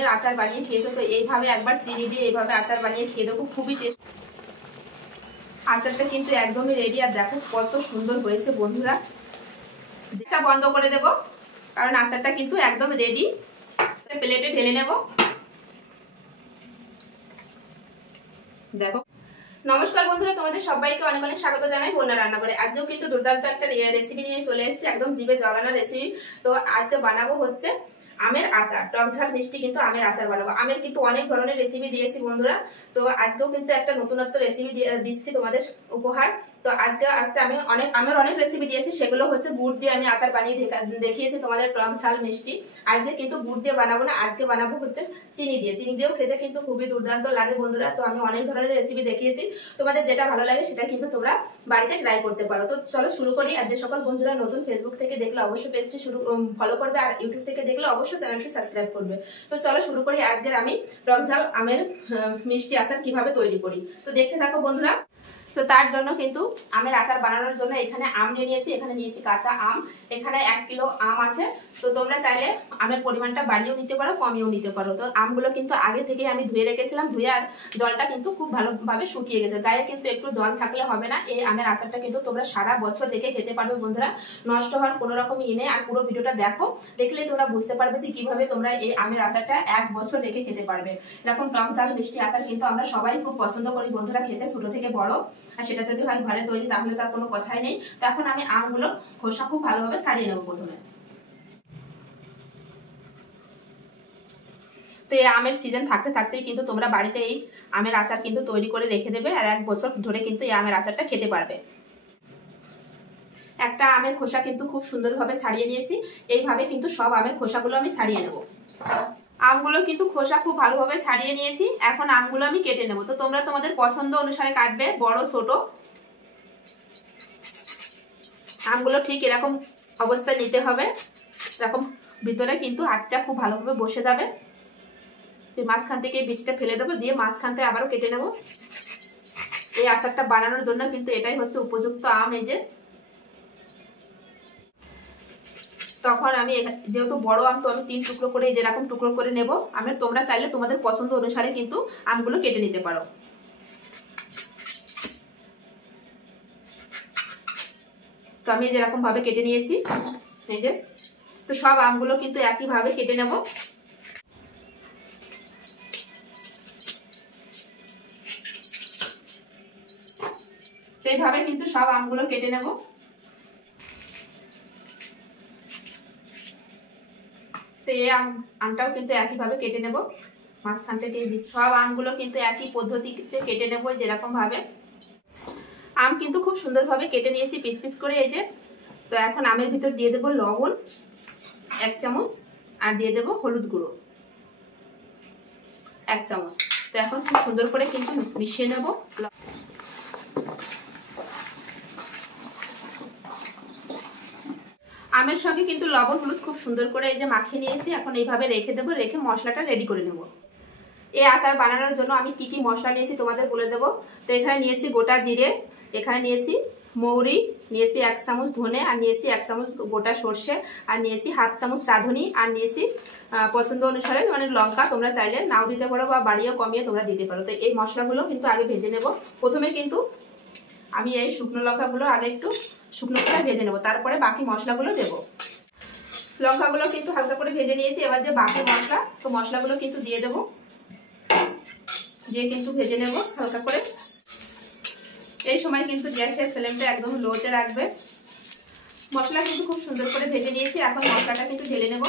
ধরনের আচার বানিয়ে খেয়েছো, তো এইভাবে একবার চিনি দিয়ে এইভাবে আচার বানিয়ে খেয়ে দেখো, খুবই টেস্ট। আচারটা কিন্তু একদমই রেডি। আর দেখো কত সুন্দর হয়েছে বন্ধুরা। এটা বন্ধ করে দেব, কারণ আচারটা কিন্তু একদম রেডি। প্লেটে ঢেলে নেব। দেখো, নমস্কার বন্ধুরা, তোমাদের সবাইকে অনেক অনেক স্বাগত জানাই বন্যা রান্নাঘরে। আজকেও কিন্তু দুর্দান্ত একটা রেসিপি নিয়ে চলে এসেছি, একদম জিভে জল আনা রেসিপি। তো আজকে বানাবো হচ্ছে আমের আচার, টক ঝাল মিষ্টি কিন্তু আমের আচার বানাবো। আমের কিন্তু অনেক ধরনের রেসিপি দিয়েছি বন্ধুরা, তো আজকেও কিন্তু একটা নতুনত্ব রেসিপি দিচ্ছি তোমাদের উপহার। তো আজকে আমি আমের অনেক রেসিপি দিয়েছি, সেগুলো হচ্ছে গুড় দিয়ে আমি আচার বানিয়ে দেখিয়েছি তোমাদের, টক ঝাল মিষ্টি। আজকে কিন্তু গুড় দিয়ে বানাবো না, আজকে বানাবো হচ্ছে চিনি দিয়ে। চিনি দিয়েও খেতে কিন্তু খুবই দুর্দান্ত লাগে বন্ধুরা। তো আমি অনেক ধরনের রেসিপি দেখিয়েছি, তোমাদের যেটা ভালো লাগে সেটা কিন্তু তোমরা বাড়িতে ট্রাই করতে পারো। তো চলো শুরু করি। আর যে সকল বন্ধুরা নতুন ফেসবুক থেকে দেখলে অবশ্যই পেজটি ফলো করবে, আর ইউটিউব থেকে দেখলে অবশ্যই চ্যানেলটি সাবস্ক্রাইব করবে। তো চলো শুরু করি আজকের আমি টক ঝাল আমের মিষ্টি আচার কিভাবে তৈরি করি। তো দেখতে থাকো বন্ধুরা। তো তার জন্য কিন্তু আমের আচার বানানোর জন্য এখানে আম নিয়ে নিয়েছি, এখানে নিয়েছি কাঁচা আম, এখানে 1 কিলো আম আছে। তো তোমরা চাইলে আমের পরিমাণটা বাড়িয়েও নিতে পারো, কমিয়েও নিতে পারো। তো আমগুলো কিন্তু আগে থেকে আমি ধুয়ে রেখেছিলাম, ধুয়ে আর জলটা কিন্তু খুব ভালোভাবে শুকিয়ে গেছে, গায়ে কিন্তু একটু জল থাকলে হবে না। এই আমের আচারটা কিন্তু তোমরা সারা বছর রেখে খেতে পারবে বন্ধুরা, নষ্ট হওয়ার কোনো রকমই নেই। আর পুরো ভিডিওটা দেখো, দেখলেই তোমরা বুঝতে পারবে যে কিভাবে তোমরা এই আমের আচারটা 1 বছর রেখে খেতে পারবে। এরকম টক ঝাল মিষ্টি আচার কিন্তু আমরা সবাই খুব পছন্দ করি বন্ধুরা খেতে, ছোট থেকে বড়। আর সেটা যদি হয় ঘরে তৈরি, তাহলে তার কোনো কথাই নেই। তো এখন আমি আমগুলো খোসা খুব ভালোভাবে ছাড়িয়ে নেব প্রথমে। তো এই আমের সিজন থাকতে থাকতেই কিন্তু তোমরা বাড়িতে এই আমের আচার কিন্তু তৈরি করে রেখে দেবে, আর 1 বছর ধরে কিন্তু এই আমের আচারটা খেতে পারবে। একটা আমের খোসা কিন্তু খুব সুন্দরভাবে ছাড়িয়ে নিয়েছি, এইভাবে কিন্তু সব আমের খোসাগুলো আমি ছাড়িয়ে নেব। আমগুলো কিন্তু খোসা খুব ভালোভাবে ছাড়িয়ে নিয়েছি, এখন আমগুলো আমি কেটে নেব। তো তোমরা তোমাদের পছন্দ অনুসারে কাটবে, বড় ছোট। আমগুলো ঠিক এরকম অবস্থায় নিতে হবে, এরকম ভিতরে কিন্তু হাতটা খুব ভালোভাবে বসে যাবে। মাঝখান থেকে বীজটা ফেলে দেবো, দিয়ে মাঝখান থেকে আবারও কেটে নেব। এই আচারটা বানানোর জন্য কিন্তু এটাই হচ্ছে উপযুক্ত আম। এই যে তখন আমি যেহেতু বড় আম, তো আমি 3 টুকরো করে এই যেরকম টুকরো করে নেব আমের। তোমরা চাইলে তোমাদের পছন্দ অনুসারে কিন্তু আমগুলো কেটে নিতে পারো। তো আমি যেরকম ভাবে কেটে নিয়েছি, এই যে। তো সব আমগুলো কিন্তু একই ভাবে কেটে নেব। তো এইভাবে কিন্তু সব আমগুলো কেটে নেব। তো এই আমটাও কিন্তু একইভাবে কেটে নেব, মাঝখান থেকে সব আমগুলো কিন্তু একই পদ্ধতিতে কেটে নেব যেরকম ভাবে। আম কিন্তু খুব সুন্দরভাবে কেটে নিয়েছি পিস পিস করে, এই যে। তো এখন আমের ভিতর দিয়ে দেব লবণ 1 চামচ, আর দিয়ে দেব হলুদ গুঁড়ো 1 চামচ। তো এখন খুব সুন্দর করে কিন্তু মিশিয়ে নেব। আমের সঙ্গে কিন্তু লবণ হলুদ খুব সুন্দর করে এই যে মাখিয়ে নিয়েছি। এখন এইভাবে রেখে দেবো, রেখে মশলাটা রেডি করে নেব। এই আচার বানানোর জন্য আমি কি কি মশলা নিয়েছি তোমাদের বলে দেবো। তো এখানে নিয়েছি গোটা জিরে, এখানে নিয়েছি মৌরি, নিয়েছি 1 চামচ ধনে, আর নিয়েছি 1 চামচ গোটা সর্ষে, আর নিয়েছি 1/2 চামচ রাঁধুনি, আর নিয়েছি পছন্দ অনুসারে মানে লঙ্কা। তোমরা চাইলে নাও দিতে পারো বা বাড়িয়েও কমিয়ে তোমরা দিতে পারো। তো এই মশলাগুলো কিন্তু আগে ভেজে নেব। প্রথমে কিন্তু আমি এই শুকনো লঙ্কাগুলো আগে একটু শুকনো করে ভেজে নেব, তারপরে বাকি মশলাগুলো দেব। লঙ্কাগুলো কিন্তু হালকা করে ভেজে নিয়েছি। এবার যে বাকি মশলা, তো মশলাগুলো কিন্তু দিয়ে দেব, দিয়ে কিন্তু ভেজে নেব হালকা করে। এই সময় কিন্তু গ্যাসের ফ্লেমটা একদম লোতে রাখবে। মশলা কিন্তু খুব সুন্দর করে ভেজে নিয়েছি, এখন মশলাটা কিন্তু ঢেলে নেব।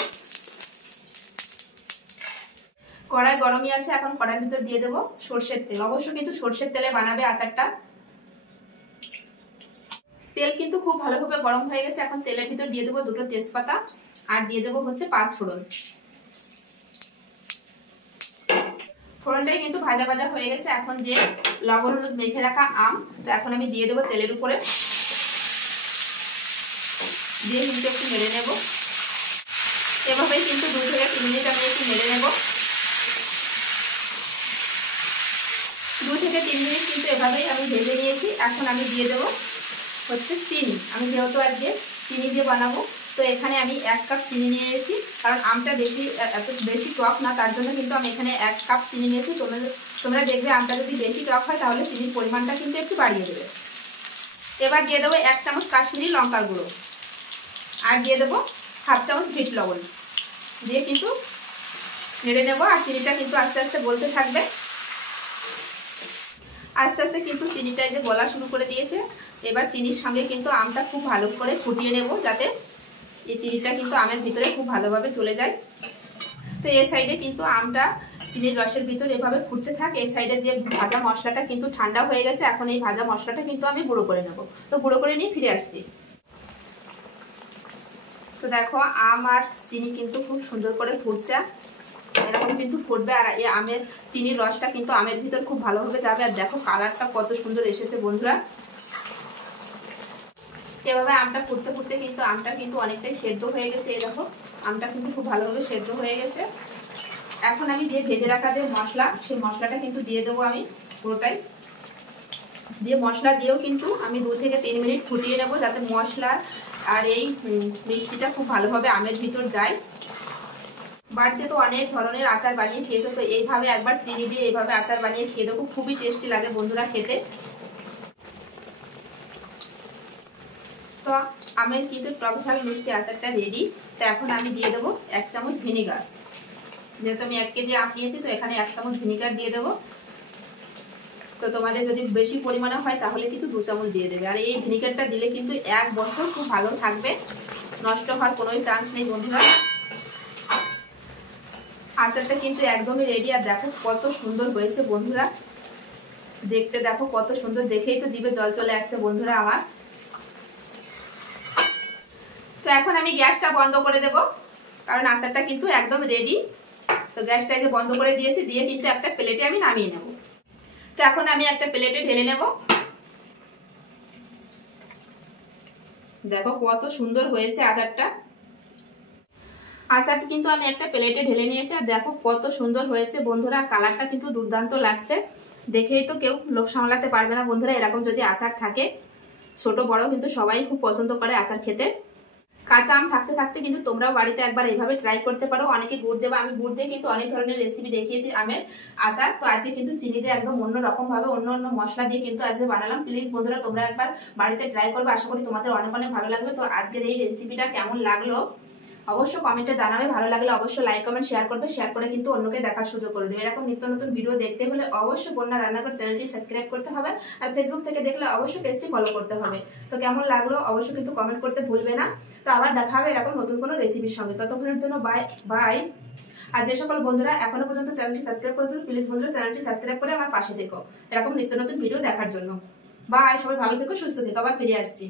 কড়াই গরমই আছে, এখন কড়াইয়ের ভিতর দিয়ে দেব সর্ষের তেল। অবশ্যই কিন্তু সর্ষের তেলে বানাবে আচারটা। তেল কিন্তু খুব ভালোভাবে গরম হয়ে গেছে, এখন তেলের ভিতর দিয়ে দেবো 2টো তেজপাতা, আর দিয়ে দেবো হচ্ছে 5 ফোড়ন। ফোড়নটাই কিন্তু ভাজা ভাজা হয়ে গেছে। এখন যে লবণ হলুদ মেখে রাখা আম, তো এখন আমি দিয়ে দেবো তেলের উপরে, দিয়ে কিন্তু একটু নেড়ে নেব। এভাবেই কিন্তু 2 থেকে 3 মিনিট আমি একটু নেড়ে নেব। 2 থেকে 3 মিনিট কিন্তু এভাবেই আমি ভেজে নিয়েছি। এখন আমি দিয়ে দেবো হচ্ছে চিনি। আমি যেহেতু আজকে চিনি দিয়ে বানাবো, তো এখানে আমি 1 কাপ চিনি নিয়ে এসেছি, কারণ আমটা এত বেশি টক না, তার জন্য কিন্তু আমি এখানে 1 কাপ চিনি নিয়েছি। তোমরা দেখবে আমটা যদি বেশি টক হয় তাহলে চিনির পরিমাণটা কিন্তু একটু বাড়িয়ে দেবে। এবার দিয়ে দেবো 1 চামচ কাশ্মীরি লঙ্কার গুঁড়ো, আর দিয়ে দেবো 1/2 চামচ বিট লবণ, দিয়ে কিন্তু নেড়ে নেবো। আর চিনিটা কিন্তু আস্তে আস্তে গলতে থাকবে। আস্তে আস্তে কিন্তু চিনিটা যে গলা শুরু করে দিয়েছে। এবার চিনির সঙ্গে কিন্তু আমটা খুব ভালো করে ফুটিয়ে নেব, যাতে এই চিনিটা কিন্তু আমের ভিতরে খুব ভালোভাবে চলে যায়। তো এই সাইডে কিন্তু আমটা চিনির রসের ভিতর এভাবে ফুটতে থাকে। এই সাইডে যে ভাজা মশলাটা কিন্তু ঠান্ডা হয়ে গেছে। এখন এই ভাজা মশলাটা কিন্তু আমি গুঁড়ো করে নেব। তো গুঁড়ো করে নিয়ে ফিরে আসছি। তো দেখো আম আর চিনি কিন্তু খুব সুন্দর করে ফুটছে, এরকম কিন্তু ফুটবে। আর এই আমের চিনির রসটা কিন্তু আমের ভিতর খুব ভালোভাবে যাবে। আর দেখো কালারটা কত সুন্দর এসেছে বন্ধুরা। এভাবে আমটা ফুটতে ফুটতে কিন্তু আমটা কিন্তু অনেকটাই সেদ্ধ হয়ে গেছে। এই দেখো আমটা কিন্তু খুব ভালোভাবে সেদ্ধ হয়ে গেছে। এখন আমি যে ভেজে রাখা যে মশলা, সেই মশলাটা কিন্তু দিয়ে দেবো আমি পুরোটাই। দিয়ে মশলা দিয়েও কিন্তু আমি 2 থেকে 3 মিনিট ফুটিয়ে নেব, যাতে মশলা আর এই মিষ্টিটা খুব ভালোভাবে আমের ভিতর যায়। বাড়িতে তো অনেক ধরনের আচার বানিয়ে খেয়েছো, তো এইভাবে একবার চিনি দিয়ে এইভাবে আচার বানিয়ে খেয়ে দেবো, খুবই টেস্টি লাগে বন্ধুরা খেতে। তো আমের কিন্তু টক ঝাল মিষ্টি আচারটা রেডি। তো এখন আমি দিয়ে দেবো 1 চামচ ভিনিগার। যেহেতু আমি 1 কেজি আম নিয়েছি, তো এখানে 1 চামচ ভিনিগার দিয়ে দেবো। তো তোমাদের যদি বেশি পরিমাণে হয় তাহলে কিন্তু 2 চামচ দিয়ে দেবে। আর এই ভিনিগারটা দিলে কিন্তু 1 বছর খুব ভালো থাকবে, নষ্ট হওয়ার কোনো চান্স নেই বন্ধুরা। আচারটা কিন্তু একদমই রেডি। আর দেখো কত সুন্দর হয়েছে বন্ধুরা, দেখতে দেখো কত সুন্দর, দেখেই তো জিভে জল চলে আসছে বন্ধুরা আমার। তো এখন আমি গ্যাসটা বন্ধ করে দেব, কারণ আচারটা কিন্তু একদম রেডি। তো গ্যাসটা যে বন্ধ করে দিয়েছি, দিয়ে কিন্তু একটা প্লেটে আমি নামিয়ে নেব। তো এখন আমি একটা প্লেটে ঢেলে নেব। দেখো কত সুন্দর হয়েছে আচারটা। আচারটা কিন্তু আমি একটা প্লেটে ঢেলে নিয়েছি। আর দেখো কত সুন্দর হয়েছে বন্ধুরা, কালারটা কিন্তু দুর্দান্ত লাগছে। দেখেই তো কেউ লোভ সামলাতে পারবে না বন্ধুরা, এরকম যদি আচার থাকে। ছোট বড় কিন্তু সবাই খুব পছন্দ করে আচার খেতে। কাঁচা আম থাকতে থাকতে কিন্তু তোমরাও বাড়িতে একবার এইভাবে ট্রাই করতে পারো। অনেকে গুড় দেবে, আমি গুড় দিয়ে কিন্তু অনেক ধরনের রেসিপি দেখিয়েছি আমের আচার। তো আজকে কিন্তু চিনি দিয়ে একদম অন্য রকম ভাবে অন্য অন্য মশলা দিয়ে কিন্তু আজকে বানালাম। প্লিজ বন্ধুরা তোমরা একবার বাড়িতে ট্রাই করবে, আশা করি তোমাদের অনেক অনেক ভালো লাগবে। তো আজকের এই রেসিপিটা কেমন লাগলো অবশ্যই কমেন্টে জানাবে। ভালো লাগলে অবশ্যই লাইক কমেন্ট শেয়ার করবে, শেয়ার করে কিন্তু অন্যকে দেখার সুযোগ করে দেবে। এরকম নিত্য নতুন ভিডিও দেখতে হলে অবশ্যই বন্যা রান্নাঘর চ্যানেলটি সাবস্ক্রাইব করতে হবে। আর ফেসবুক থেকে দেখলে অবশ্যই পেজটি ফলো করতে হবে। তো কেমন লাগলো অবশ্যই কিন্তু কমেন্ট করতে ভুলবে না। তো আবার দেখা হবে এরকম নতুন কোনো রেসিপির সঙ্গে। ততক্ষণের জন্য বাই বাই। আর যে সকল বন্ধুরা এখনো পর্যন্ত চ্যানেলটি সাবস্ক্রাইব করে দিন, প্লিজ বন্ধুরা চ্যানেলটি সাবস্ক্রাইব করে আমার পাশে থেকো এরকম নিত্য নতুন ভিডিও দেখার জন্য। বাই, সবাই ভালো থেকো, সুস্থ থেকো। আবার ফিরে আসছি।